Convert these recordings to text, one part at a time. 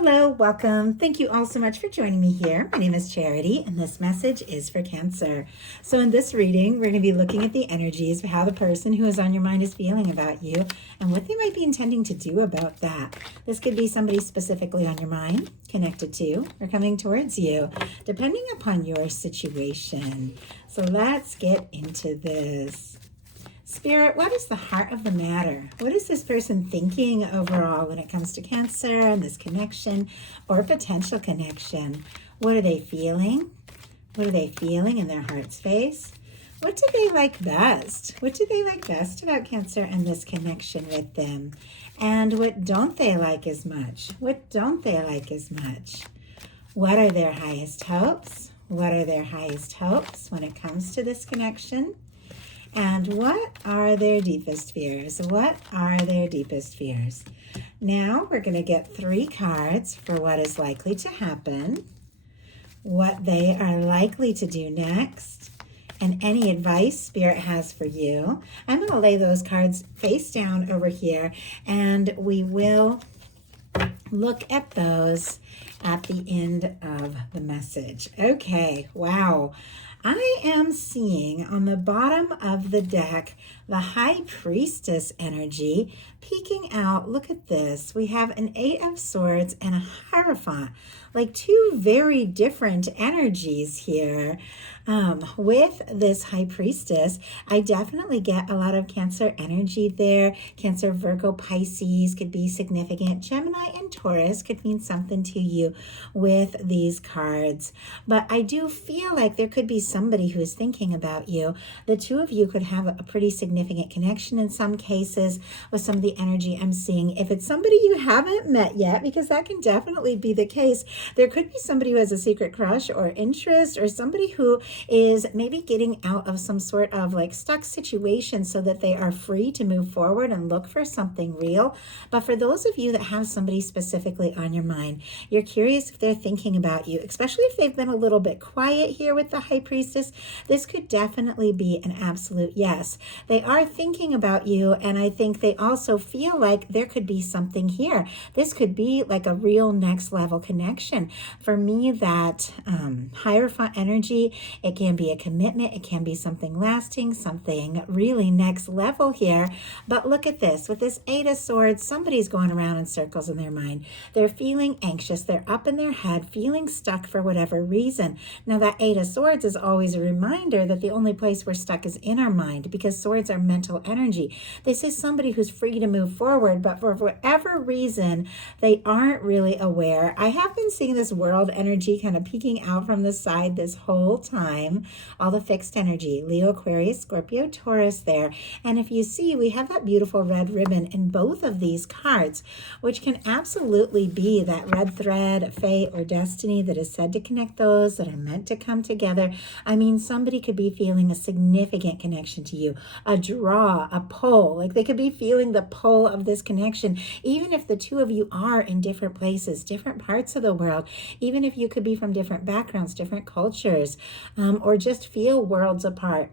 Hello, welcome. Thank you all so much for joining me here. My name is Charity, and this message is for Cancer. So in this reading, we're going to be looking at the energies of how the person who is on your mind is feeling about you and what they might be intending to do about that. This could be somebody specifically on your mind, connected to, or coming towards you, depending upon your situation. So let's get into this. Spirit, what is the heart of the matter? What is this person thinking overall when it comes to Cancer and this connection or potential connection? What are they feeling? What are they feeling in their heart space? What do they like best? What do they like best about Cancer and this connection with them? And what don't they like as much? What don't they like as much? What are their highest hopes? What are their highest hopes when it comes to this connection? And what are their deepest fears? What are their deepest fears? Now we're going to get 3 cards for what is likely to happen, what they are likely to do next, and any advice Spirit has for you. I'm going to lay those cards face down over here, and we will look at those at the end of the message. Okay, wow. I am seeing on the bottom of the deck the High Priestess energy peeking out. Look at this. We have an 8 of Swords and a Hierophant, like 2 very different energies here. With this High Priestess, I definitely get a lot of Cancer energy there. Cancer, Virgo, Pisces could be significant. Gemini and Taurus could mean something to you with these cards. But I do feel like there could be somebody who is thinking about you. The 2 of you could have a pretty significant connection in some cases with some of the energy I'm seeing. If it's somebody you haven't met yet, because that can definitely be the case, there could be somebody who has a secret crush or interest, or somebody who is maybe getting out of some sort of like stuck situation so that they are free to move forward and look for something real. But for those of you that have somebody specifically on your mind, you're curious if they're thinking about you, especially if they've been a little bit quiet here with the High Priestess. This could definitely be an absolute yes. They are thinking about you, and I think they also feel like there could be something here. This could be like a real next level connection. For me, that Hierophant energy, it can be a commitment, it can be something lasting, something really next level here. But look at this, with this 8 of Swords, somebody's going around in circles in their mind. They're feeling anxious, they're up in their head, feeling stuck for whatever reason. Now that 8 of Swords is always a reminder that the only place we're stuck is in our mind, because swords are mental energy. This is somebody who's free to move forward, but for whatever reason, they aren't really aware. I have been seeing this world energy kind of peeking out from the side this whole time. All the fixed energy, Leo, Aquarius, Scorpio, Taurus there. And if you see, we have that beautiful red ribbon in both of these cards, which can absolutely be that red thread, fate, or destiny that is said to connect those that are meant to come together. I mean, somebody could be feeling a significant connection to you, a draw, a pull. Like they could be feeling the pull of this connection, even if the 2 of you are in different places, different parts of the world, even if you could be from different backgrounds, different cultures, or just feel worlds apart.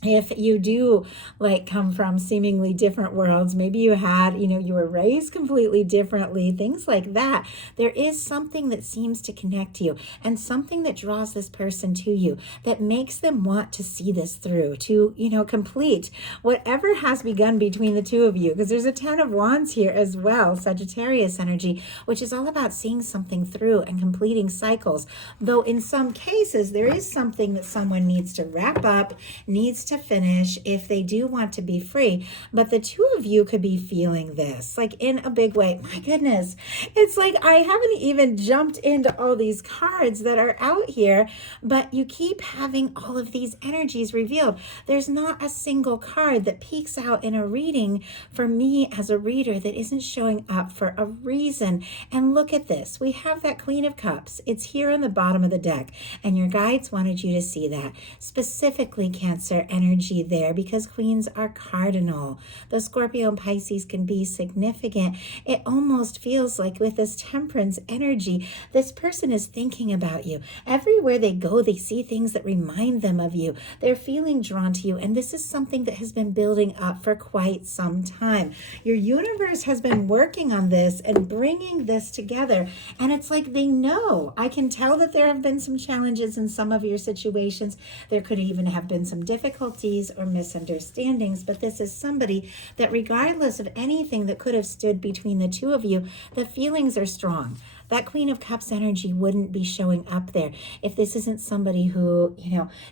If you do like come from seemingly different worlds, maybe you had, you were raised completely differently, things like that. There is something that seems to connect you, and something that draws this person to you, that makes them want to see this through, to, complete whatever has begun between the 2 of you. Because there's a 10 of Wands here as well, Sagittarius energy, which is all about seeing something through and completing cycles. Though in some cases, there is something that someone needs to wrap up, needs to finish if they do want to be free. But the 2 of you could be feeling this like in a big way. My goodness, it's like I haven't even jumped into all these cards that are out here, but you keep having all of these energies revealed. There's not a single card that peeks out in a reading for me as a reader that isn't showing up for a reason. And look at this, we have that Queen of Cups. It's here on the bottom of the deck, and your guides wanted you to see that specifically, Cancer energy there because queens are cardinal. The Scorpio and Pisces can be significant. It almost feels like with this temperance energy, this person is thinking about you. Everywhere they go, they see things that remind them of you. They're feeling drawn to you. And this is something that has been building up for quite some time. Your universe has been working on this and bringing this together. And it's like they know. I can tell that there have been some challenges in some of your situations. There could even have been some difficulties or misunderstandings, but this is somebody that regardless of anything that could have stood between the two of you, the feelings are strong. That Queen of Cups energy wouldn't be showing up there if this isn't somebody who,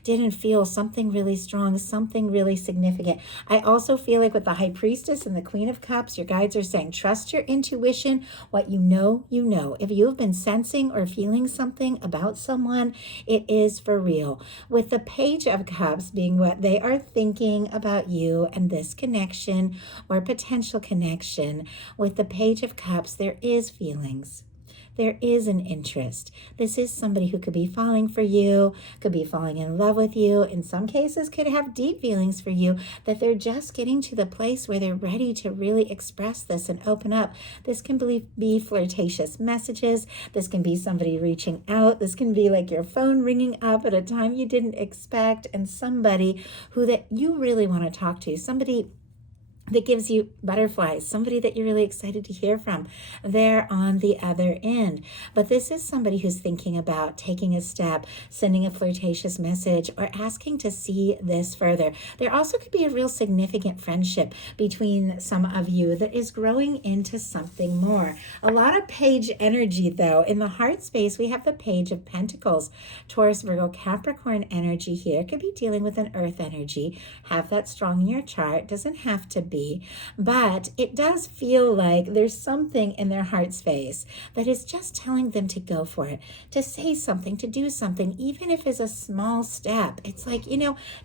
didn't feel something really strong, something really significant. I also feel like with the High Priestess and the Queen of Cups, your guides are saying, trust your intuition. What you know, you know. If you've been sensing or feeling something about someone, it is for real. With the Page of Cups being what they are thinking about you and this connection or potential connection, with the Page of Cups, there is feelings. There is an interest. This is somebody who could be falling for you, could be falling in love with you. In some cases, could have deep feelings for you, that they're just getting to the place where they're ready to really express this and open up. This can be flirtatious messages. This can be somebody reaching out. This can be like your phone ringing up at a time you didn't expect, and somebody who that you really want to talk to, somebody that gives you butterflies, somebody that you're really excited to hear from. They're on the other end. But this is somebody who's thinking about taking a step, sending a flirtatious message, or asking to see this further. There also could be a real significant friendship between some of you that is growing into something more. A lot of Page energy, though. In the heart space, we have the Page of Pentacles. Taurus, Virgo, Capricorn energy here. Could be dealing with an earth energy. Have that strong in your chart. Doesn't have to be. But it does feel like there's something in their heart space that is just telling them to go for it, to say something, to do something, even if it's a small step. It's like,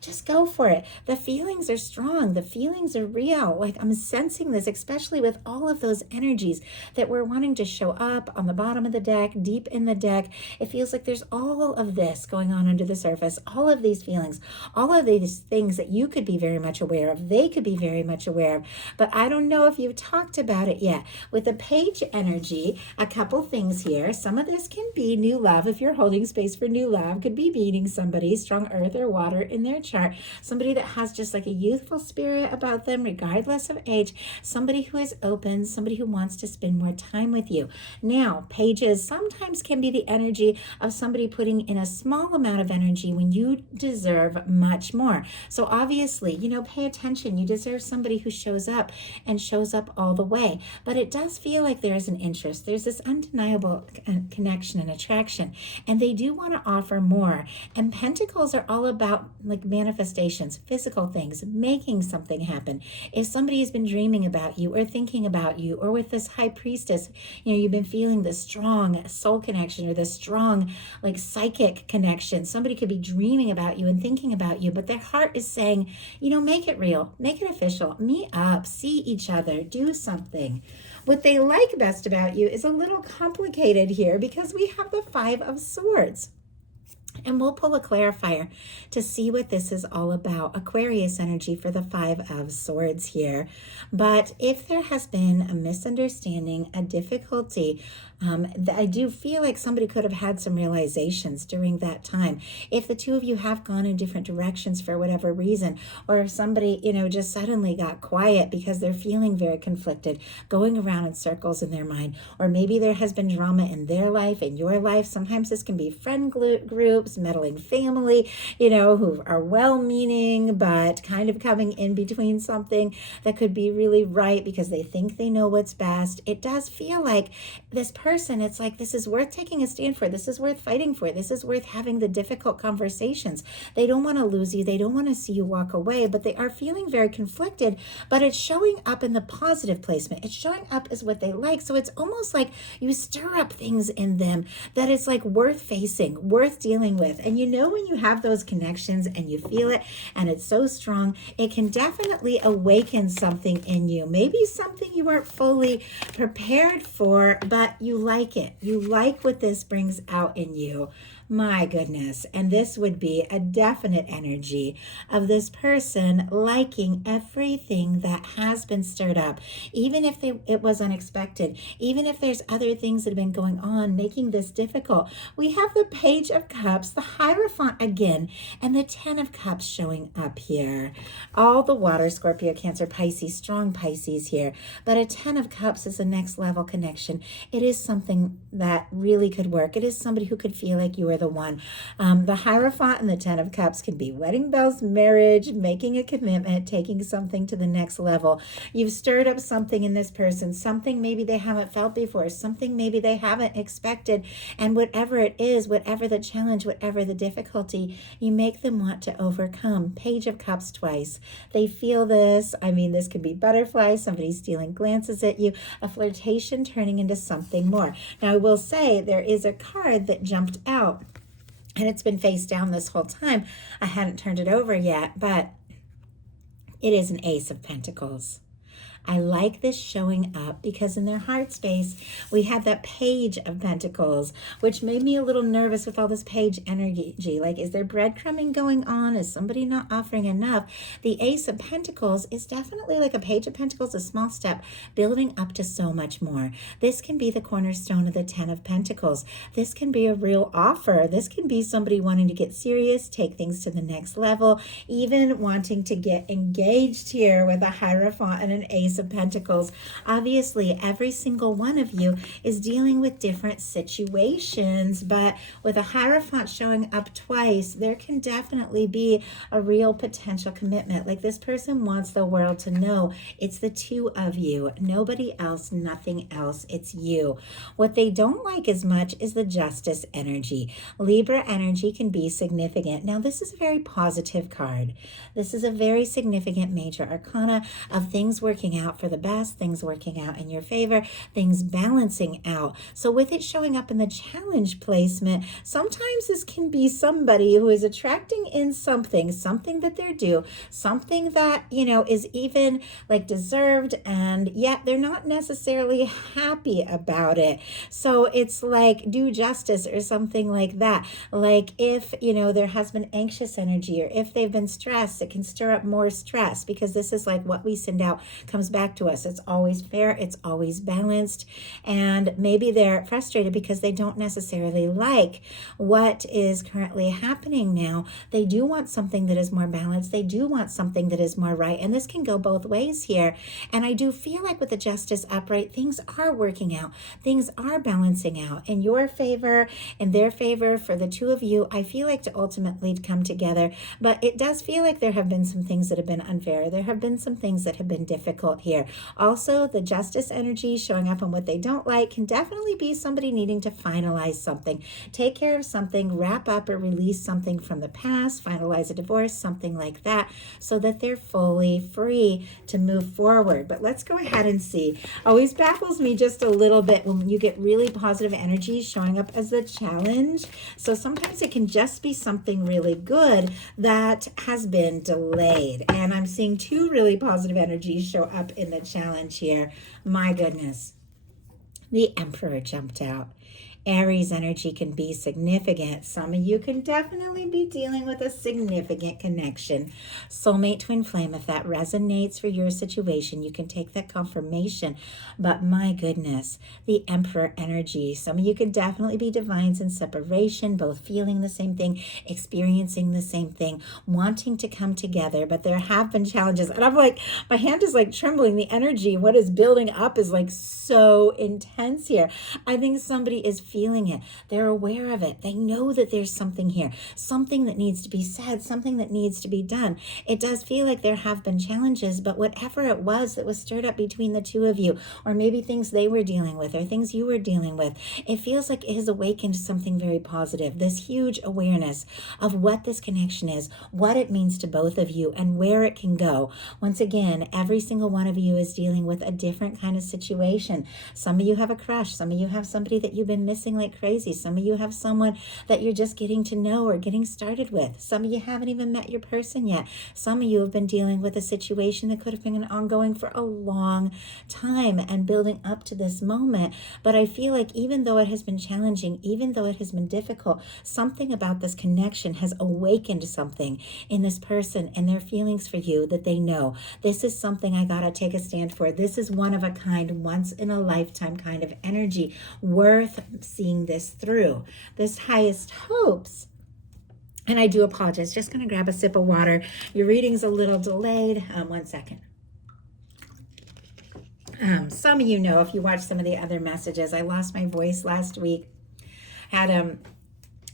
just go for it. The feelings are strong. The feelings are real. Like I'm sensing this, especially with all of those energies that we're wanting to show up on the bottom of the deck, deep in the deck. It feels like there's all of this going on under the surface, all of these feelings, all of these things that you could be very much aware of. They could be very much aware of, but I don't know if you've talked about it yet. With the Page energy, a couple things here. Some of this can be new love. If you're holding space for new love, could be meeting somebody, strong earth or water in their chart, somebody that has just like a youthful spirit about them, regardless of age, somebody who is open, somebody who wants to spend more time with you. Now, pages sometimes can be the energy of somebody putting in a small amount of energy when you deserve much more. So obviously, pay attention. You deserve somebody who shows up and shows up all the way. But it does feel like there is an interest. There's this undeniable connection and attraction, and they do want to offer more. And Pentacles are all about like manifestations, physical things, making something happen. If somebody has been dreaming about you or thinking about you, or with this High Priestess, you've been feeling this strong soul connection or this strong like psychic connection. Somebody could be dreaming about you and thinking about you, but their heart is saying, make it real, make it official, meet up, see each other, do something. What they like best about you is a little complicated here because we have the Five of Swords. And we'll pull a clarifier to see what this is all about. Aquarius energy for the Five of Swords here. But if there has been a misunderstanding, a difficulty, I do feel like somebody could have had some realizations during that time. If the two of you have gone in different directions for whatever reason, or if somebody, just suddenly got quiet because they're feeling very conflicted, going around in circles in their mind, or maybe there has been drama in their life, in your life. Sometimes this can be friend groups, meddling family, who are well-meaning, but kind of coming in between something that could be really right because they think they know what's best. It does feel like this person, it's like, this is worth taking a stand for. This is worth fighting for. This is worth having the difficult conversations. They don't want to lose you. They don't want to see you walk away, but they are feeling very conflicted, but it's showing up in the positive placement. It's showing up as what they like. So it's almost like you stir up things in them that it's like worth facing, worth dealing with. And when you have those connections and you feel it and it's so strong, it can definitely awaken something in you. Maybe something you weren't fully prepared for, but you like it. You like what this brings out in you. My goodness. And this would be a definite energy of this person liking everything that has been stirred up, even if it was unexpected, even if there's other things that have been going on, making this difficult. We have the Page of Cups, the Hierophant again, and the Ten of Cups showing up here. All the water, Scorpio, Cancer, Pisces, strong Pisces here. But a Ten of Cups is a next level connection. It is something that really could work. It is somebody who could feel like you are the one. The Hierophant and the Ten of Cups can be wedding bells, marriage, making a commitment, taking something to the next level. You've stirred up something in this person, something maybe they haven't felt before, something maybe they haven't expected. And whatever it is, whatever the challenge, whatever the difficulty, you make them want to overcome. Page of Cups twice. They feel this. I mean, this could be butterflies, somebody stealing glances at you, a flirtation turning into something more. Now, I will say there is a card that jumped out, and it's been face down this whole time. I hadn't turned it over yet, but it is an Ace of Pentacles. I like this showing up because in their heart space, we had that Page of Pentacles, which made me a little nervous with all this page energy. Like, is there breadcrumbing going on? Is somebody not offering enough? The Ace of Pentacles is definitely like a Page of Pentacles, a small step, building up to so much more. This can be the cornerstone of the Ten of Pentacles. This can be a real offer. This can be somebody wanting to get serious, take things to the next level, even wanting to get engaged here with a Hierophant and an Ace of Pentacles. Obviously, every single one of you is dealing with different situations, but with a Hierophant showing up twice, there can definitely be a real potential commitment. Like, this person wants the world to know it's the two of you, nobody else, nothing else, it's you. What they don't like as much is the Justice energy. Libra energy can be significant. Now, this is a very positive card. This is a very significant major arcana of things working out for the best, things working out in your favor, things balancing out. So with it showing up in the challenge placement, sometimes this can be somebody who is attracting in something that they're due, something that, you know, is even like deserved, and yet they're not necessarily happy about it. So it's like do justice or something like that. Like if, you know, there has been anxious energy, or if they've been stressed, it can stir up more stress, because this is like what we send out comes back to us. It's always fair, it's always balanced, and maybe they're frustrated because they don't necessarily like what is currently happening now. They do want something that is more balanced. They do want something that is more right, and this can go both ways here. And I do feel like with the Justice upright, things are working out. Things are balancing out in your favor, in their favor, for the two of you. I feel like to ultimately come together, but it does feel like there have been some things that have been unfair. There have been some things that have been difficult here. Also, the Justice energy showing up on what they don't like can definitely be somebody needing to finalize something, take care of something, wrap up or release something from the past, finalize a divorce, something like that, so that they're fully free to move forward. But let's go ahead and see. Always baffles me just a little bit when you get really positive energy showing up as a challenge. So sometimes it can just be something really good that has been delayed. And I'm seeing two really positive energies show up in the challenge here. My goodness. The Emperor jumped out. Aries energy can be significant. Some of you can definitely be dealing with a significant connection. Soulmate, twin flame, if that resonates for your situation, you can take that confirmation. But my goodness, the Emperor energy. Some of you can definitely be divines in separation, both feeling the same thing, experiencing the same thing, wanting to come together. But there have been challenges. And I'm like, my hand is like trembling. The energy, what is building up is like so intense here. I think somebody is feeling it. They're aware of it. They know that there's something here, something that needs to be said, something that needs to be done. It does feel like there have been challenges, but whatever it was that was stirred up between the two of you, or maybe things they were dealing with or things you were dealing with, it feels like it has awakened something very positive. This huge awareness of what this connection is, what it means to both of you, and where it can go. Once again, every single one of you is dealing with a different kind of situation. Some of you have a crush. Some of you have somebody that you've been missing missing like crazy. Some of you have someone that you're just getting to know or getting started with. Some of you haven't even met your person yet. Some of you have been dealing with a situation that could have been ongoing for a long time and building up to this moment. But I feel like even though it has been challenging, even though it has been difficult, something about this connection has awakened something in this person and their feelings for you that they know. This is something I gotta take a stand for. This is one of a kind, once in a lifetime kind of energy, worth seeing this through. This highest hopes. And I do apologize, just gonna grab a sip of water. Your reading's a little delayed. 1 second. Some of you know, if you watch some of the other messages, I lost my voice last week. Had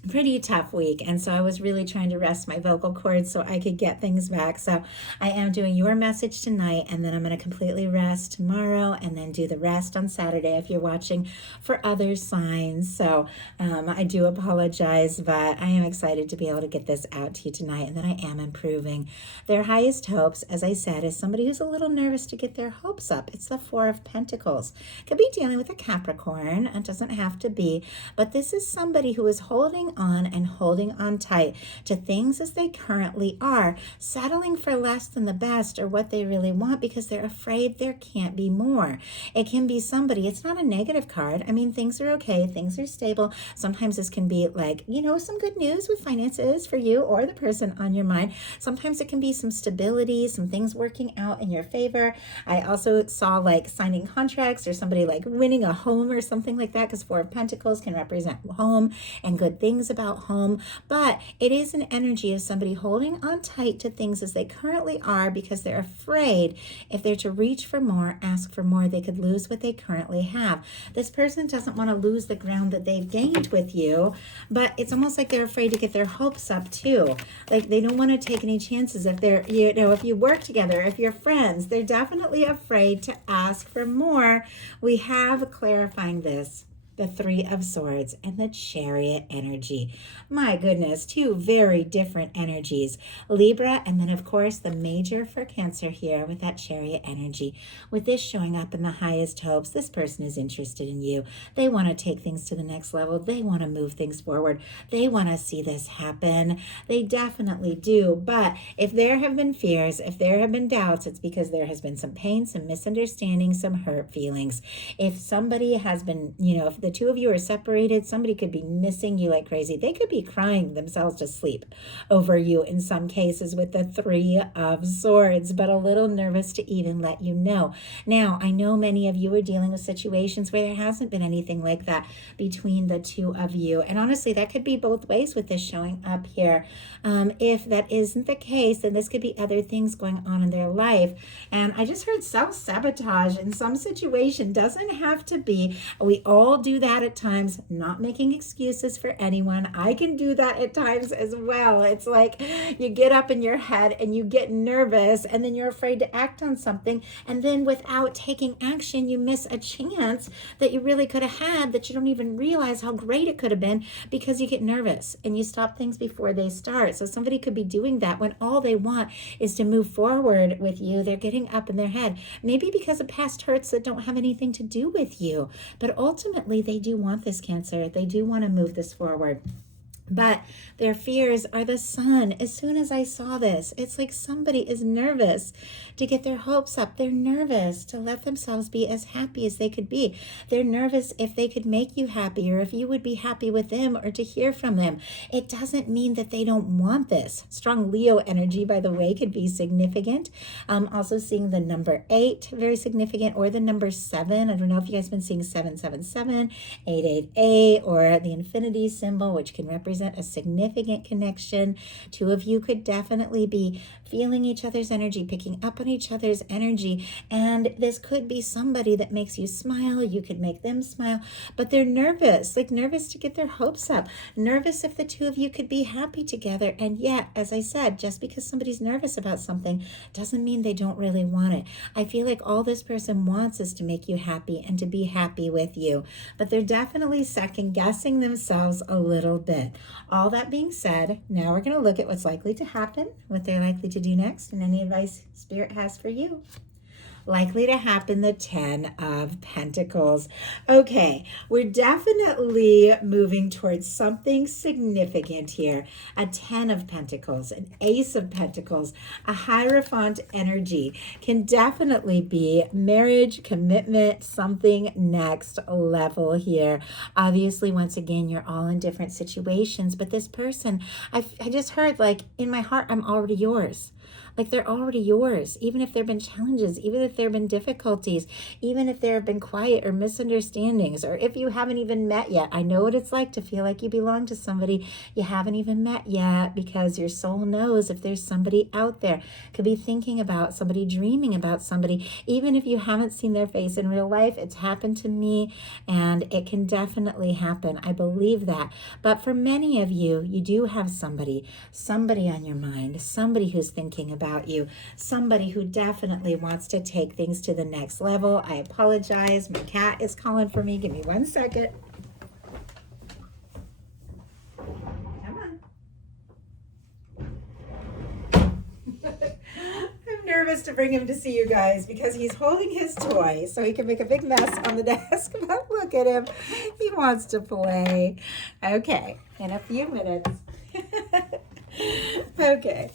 pretty tough week, and so I was really trying to rest my vocal cords so I could get things back. So I am doing your message tonight, and then I'm going to completely rest tomorrow and then do the rest on Saturday if you're watching for other signs. So I do apologize, but I am excited to be able to get this out to you tonight, and then I am improving. Their highest hopes, as I said, is somebody who's a little nervous to get their hopes up. It's the Four of Pentacles. Could be dealing with a Capricorn. It doesn't have to be, but this is somebody who is holding on and holding on tight to things as they currently are, settling for less than the best or what they really want because they're afraid there can't be more. It can be somebody, it's not a negative card. I mean, things are okay, things are stable. Sometimes this can be like, you know, some good news with finances for you or the person on your mind. Sometimes it can be some stability, some things working out in your favor. I also saw like signing contracts or somebody like winning a home or something like that, because Four of Pentacles can represent home and good things about home. But it is an energy of somebody holding on tight to things as they currently are because they're afraid if they're to reach for more, ask for more, they could lose what they currently have. This person doesn't want to lose the ground that they've gained with you, but it's almost like they're afraid to get their hopes up too. Like they don't want to take any chances if they're, you know, if you work together, if you're friends, they're definitely afraid to ask for more. We have clarifying this. The Three of Swords and the Chariot energy. My goodness, two very different energies. Libra, and then of course the major for Cancer here with that Chariot energy. With this showing up in the highest hopes, this person is interested in you. They want to take things to the next level. They want to move things forward. They want to see this happen. They definitely do. But if there have been fears, if there have been doubts, it's because there has been some pain, some misunderstanding, some hurt feelings. If somebody has been, you know, if the two of you are separated, somebody could be missing you like crazy. They could be crying themselves to sleep over you in some cases with the Three of Swords, but a little nervous to even let you know. Now, I know many of you are dealing with situations where there hasn't been anything like that between the two of you. And honestly, that could be both ways with this showing up here. If that isn't the case, then this could be other things going on in their life. And I just heard self-sabotage in some situation. Doesn't have to be. We all do that at times, not making excuses for anyone. I can do that at times as well. It's like you get up in your head and you get nervous and then you're afraid to act on something. And then without taking action, you miss a chance that you really could have had that you don't even realize how great it could have been because you get nervous and you stop things before they start. So somebody could be doing that when all they want is to move forward with you. They're getting up in their head, maybe because of past hurts that don't have anything to do with you. But ultimately, they do want this, Cancer. They do want to move this forward. But their fears are the Sun. As soon as I saw this, it's like somebody is nervous to get their hopes up. They're nervous to let themselves be as happy as they could be. They're nervous if they could make you happy or if you would be happy with them or to hear from them. It doesn't mean that they don't want this. Strong Leo energy, by the way, could be significant. Also seeing the number 8, very significant, or the number 7. I don't know if you guys have been seeing 777, 888, or the infinity symbol, which can represent a significant connection. Two of you could definitely be feeling each other's energy, picking up on each other's energy, and this could be somebody that makes you smile. You could make them smile, but they're nervous, like nervous to get their hopes up, nervous if the two of you could be happy together. And yet, as I said, just because somebody's nervous about something doesn't mean they don't really want it. I feel like all this person wants is to make you happy and to be happy with you, but they're definitely second guessing themselves a little bit. All that being said, now we're going to look at what's likely to happen, what they're likely to do next, and any advice Spirit has for you. Likely to happen, the Ten of Pentacles. Okay, we're definitely moving towards something significant here. A Ten of Pentacles, an Ace of Pentacles, a Hierophant energy can definitely be marriage, commitment, something next level here. Obviously, once again, you're all in different situations, but this person, I just heard, like, in my heart, I'm already yours. Like, they're already yours, even if there have been challenges, even if there have been difficulties, even if there have been quiet or misunderstandings, or if you haven't even met yet. I know what it's like to feel like you belong to somebody you haven't even met yet, because your soul knows if there's somebody out there. Could be thinking about somebody, dreaming about somebody, even if you haven't seen their face in real life. It's happened to me, and it can definitely happen. I believe that. But for many of you, you do have somebody on your mind, somebody who's thinking about you, somebody who definitely wants to take things to the next level. I apologize. My cat is calling for me. Give me 1 second. Come on. I'm nervous to bring him to see you guys because he's holding his toy so he can make a big mess on the desk. But look at him. He wants to play. Okay, in a few minutes. Okay.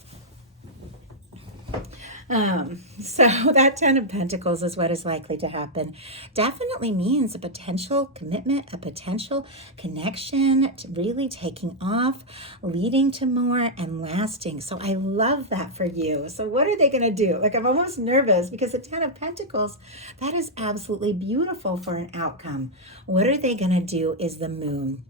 So that Ten of Pentacles is what is likely to happen. Definitely means a potential commitment, a potential connection, to really taking off, leading to more and lasting. So I love that for you. So what are they going to do? Like, I'm almost nervous because the Ten of Pentacles, that is absolutely beautiful for an outcome. What are they going to do is the Moon.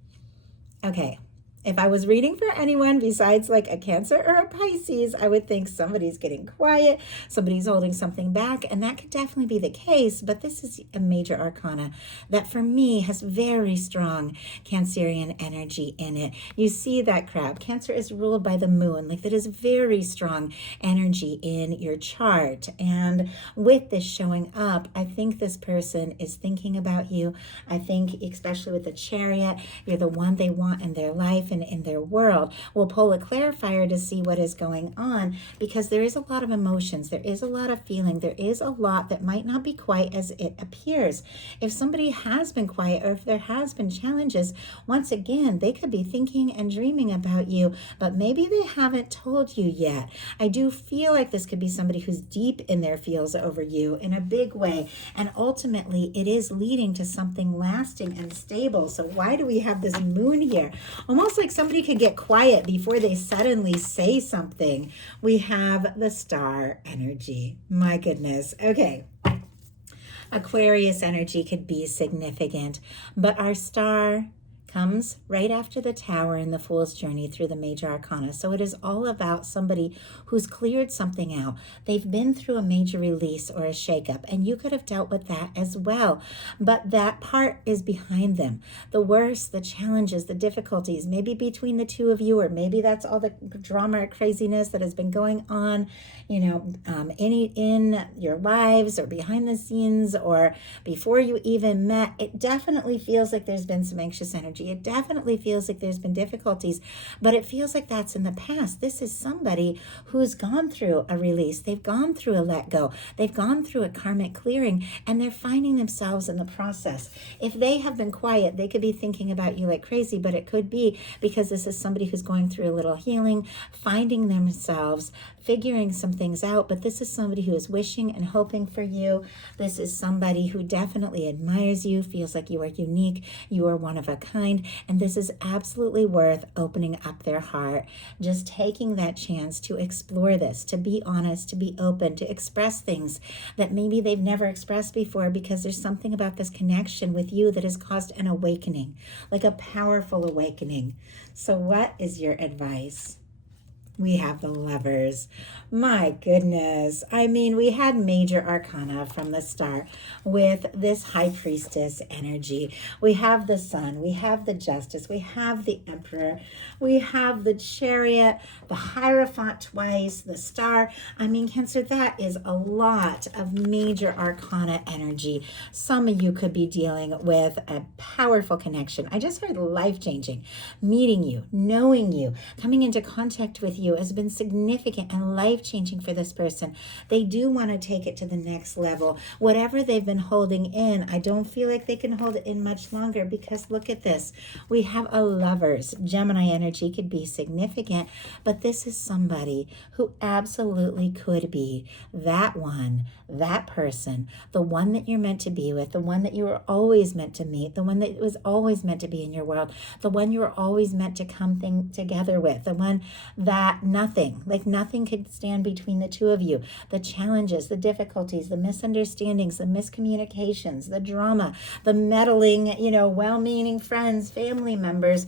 Okay. If I was reading for anyone besides like a Cancer or a Pisces, I would think somebody's getting quiet, somebody's holding something back, and that could definitely be the case. But this is a major arcana that for me has very strong Cancerian energy in it. You see that crab. Cancer is ruled by the Moon. Like, that is very strong energy in your chart. And with this showing up, I think this person is thinking about you. I think, especially with the Chariot, you're the one they want in their life and in their world. We'll pull a clarifier to see what is going on, because there is a lot of emotions, there is a lot of feeling, there is a lot that might not be quite as it appears. If somebody has been quiet, or if there has been challenges, once again, they could be thinking and dreaming about you, but maybe they haven't told you yet. I do feel like this could be somebody who's deep in their feels over you in a big way, and ultimately it is leading to something lasting and stable. So why do we have this Moon here? Almost like somebody could get quiet before they suddenly say something. We have the Star energy. My goodness. Okay. Aquarius energy could be significant, but our Star comes right after the Tower in the Fool's Journey through the major arcana. So it is all about somebody who's cleared something out. They've been through a major release or a shakeup, and you could have dealt with that as well. But that part is behind them. The worst, the challenges, the difficulties, maybe between the two of you, or maybe that's all the drama or craziness that has been going on, in your lives, or behind the scenes, or before you even met. It definitely feels like there's been some anxious energy. It definitely feels like there's been difficulties, but it feels like that's in the past. This is somebody who's gone through a release. They've gone through a let go. They've gone through a karmic clearing, and they're finding themselves in the process. If they have been quiet, they could be thinking about you like crazy, but it could be because this is somebody who's going through a little healing, finding themselves, figuring some things out. But this is somebody who is wishing and hoping for you. This is somebody who definitely admires you, feels like you are unique, you are one of a kind, and this is absolutely worth opening up their heart, just taking that chance to explore this, to be honest, to be open, to express things that maybe they've never expressed before, because there's something about this connection with you that has caused an awakening, like a powerful awakening. So what is your advice? We have the Lovers. My goodness. I mean, we had major arcana from the start with this High Priestess energy. We have the Sun. We have the Justice. We have the Emperor. We have the Chariot, the Hierophant twice, the Star. I mean, Cancer, that is a lot of major arcana energy. Some of you could be dealing with a powerful connection. I just heard life-changing. Meeting you, knowing you, coming into contact with you has been significant and life-changing for this person. They do want to take it to the next level. Whatever they've been holding in, I don't feel like they can hold it in much longer, because look at this. We have a Lovers. Gemini energy could be significant, but this is somebody who absolutely could be that one, that person, the one that you're meant to be with, the one that you were always meant to meet, the one that was always meant to be in your world, the one you were always meant to come together with, the one that nothing could stand between the two of you. The challenges, the difficulties, the misunderstandings, the miscommunications, the drama, the meddling, well-meaning friends, family members.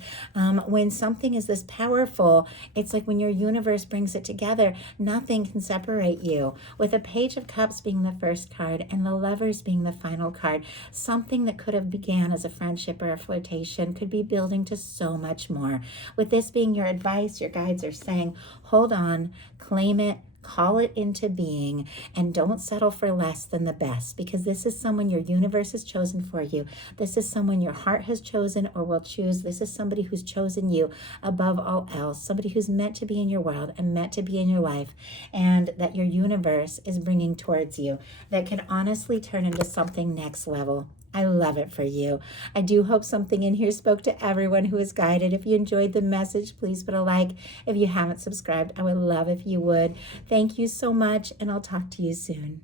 When something is this powerful, it's like when your universe brings it together, nothing can separate you. With a Page of Cups being the first card and the Lovers being the final card, something that could have began as a friendship or a flirtation could be building to so much more. With this being your advice, your guides are saying, hold on, claim it, call it into being, and don't settle for less than the best, because this is someone your universe has chosen for you. This is someone your heart has chosen or will choose. This is somebody who's chosen you above all else, somebody who's meant to be in your world and meant to be in your life, and that your universe is bringing towards you, that can honestly turn into something next level. I love it for you. I do hope something in here spoke to everyone who is guided. If you enjoyed the message, please put a like. If you haven't subscribed, I would love if you would. Thank you so much, and I'll talk to you soon.